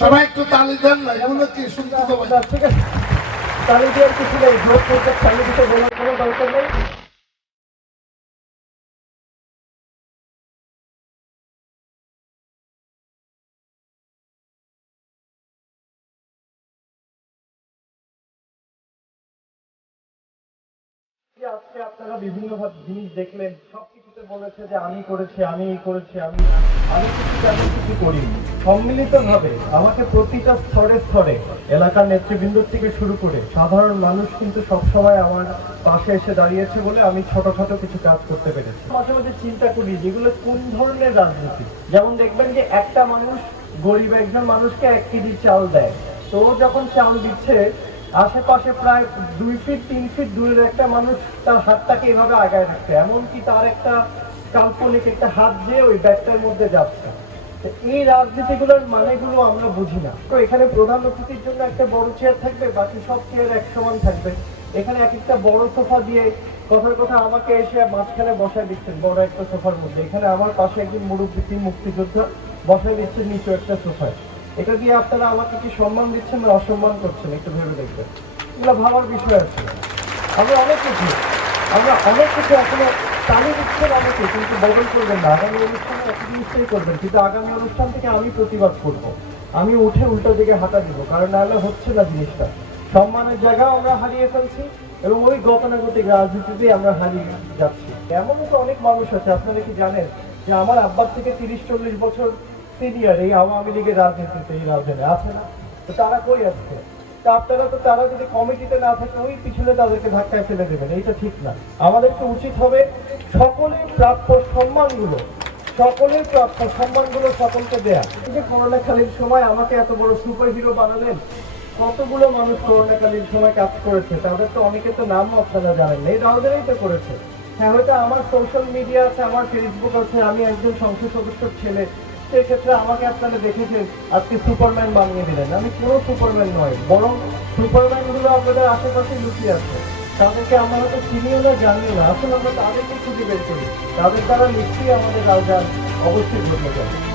সবাই একটু তালি দেন না এগুলো কি শুনতে তালি দিয়ে কিছু নেই, ভোট করতে তালি দিতে বলার কোনো দরকার নেই। আজকে আপনারা বিভিন্ন জিনিস দেখলেন, সবকিছুতে বলেছে যে আমি করেছি, আমি এই করেছি, আমি আমি কিছু তেমন কিছু করিনি। সম্মিলিত ভাবে আমাকে প্রতিটা স্তরে স্তরে এলাকার নেতৃবৃন্দ থেকে শুরু করে সাধারণ মানুষ কিন্তু সবসময় আমার পাশে এসে দাঁড়িয়েছে বলে আমি ছোটখাটো কিছু কাজ করতে পেরেছি। মাঝে মাঝে চিন্তা করি যেগুলো কোন ধরনের রাজনীতি? যেমন দেখবেন যে একটা মানুষ গরিব একজন মানুষকে এক কেজি চাল দেয়। তো যখন চাল দিচ্ছে আশেপাশে প্রায় দুই ফিট তিন ফিট দূরের একটা মানুষ তার হাতটাকে এভাবে আগায় রাখছে। এমনকি তার একটা কাল্পনিক একটা হাত দিয়ে ওই ব্যাগটার মধ্যে যাচ্ছে। এই রাজনীতিগুলোর মানেগুলো আমরা বুঝি না। তো এখানে প্রধান অতিথির জন্য একটা বড় চেয়ার থাকবে, বাকি সব চেয়ার এক সমান থাকবে। এখানে এক একটা বড় সোফা দিয়ে কথার কথা আমাকে এসে মাঝখানে বসায় দিচ্ছেন, বড় একটা সোফার মধ্যে। এখানে আমার পাশে একজন মুরব্বী মুক্তিযোদ্ধা, বসায় দিচ্ছেন নিচু একটা সোফায়। এটা দিয়ে আপনারা আমাকে কি সম্মান দিচ্ছেন না অসম্মান করছেন? একটু ভেবে দেখবেন। এগুলো ভাবার বিষয় আছে। আমরা অনেক কিছু, আমরা অনেক কিছু এখনও তালি দিচ্ছেন অনেকে, কিন্তু বদল করবেন না। আগামী অনুষ্ঠানে একই জিনিসটাই করবেন, কিন্তু আগামী অনুষ্ঠান থেকে আমি প্রতিবাদ করব। আমি উঠে উল্টো দিকে হাঁটা দিব, কারণ নাহলে হচ্ছে না জিনিসটা। সম্মানের জায়গা আমরা হারিয়ে ফেলছি এবং ওই গতানুগতিক রাজনীতিতে আমরা হারিয়ে যাচ্ছি। এমনও তো অনেক মানুষ আছে, আপনারা কি জানেন যে আমার আব্বার থেকে তিরিশ, চল্লিশ বছর এই আওয়ামী লীগের রাজনীতিতে এই আছে না? তো তারা কই তা আপনারা তো তারা যদি কমিটিতে না থাকে, ওই পিছনে তাদেরকে ধাক্কায় ফেলে দেবেন, এইটা ঠিক না। উচিত হবে সকলের প্রাপ্য সম্মানগুলো, সকলের প্রাপ্য সম্মানগুলো সকলকে দেয়া। যে করোনাকালীন সময় আমাকে এত বড় সুপার হিরো বানালেন, কতগুলো মানুষ করোনাকালীন সময় কাজ করেছে, তাদের তো অনেকে তো নাম আপনারা জানেন এই রাউজারাই তো করেছে। হ্যাঁ হয়তো আমার সোশ্যাল মিডিয়া আছে, আমার ফেসবুক আছে, আমি একজন সংসদ সদস্যর ছেলে। সেক্ষেত্রে আমাকে আপনারা দেখেছেন, আজকে সুপারম্যান বানিয়ে দিলেন। আমি কোনো সুপারম্যান নয় বরং সুপারম্যানগুলো আপনাদের আশেপাশে লুকিয়ে আছে। তাদেরকে আমরা হয়তো চিনিও না, জানিও না। আসলে আমরা তাদেরকে খুঁজে বের করি। তাদের দ্বারা নিশ্চয়ই আমাদের রাজা অবশ্যই ঘটে যাবে।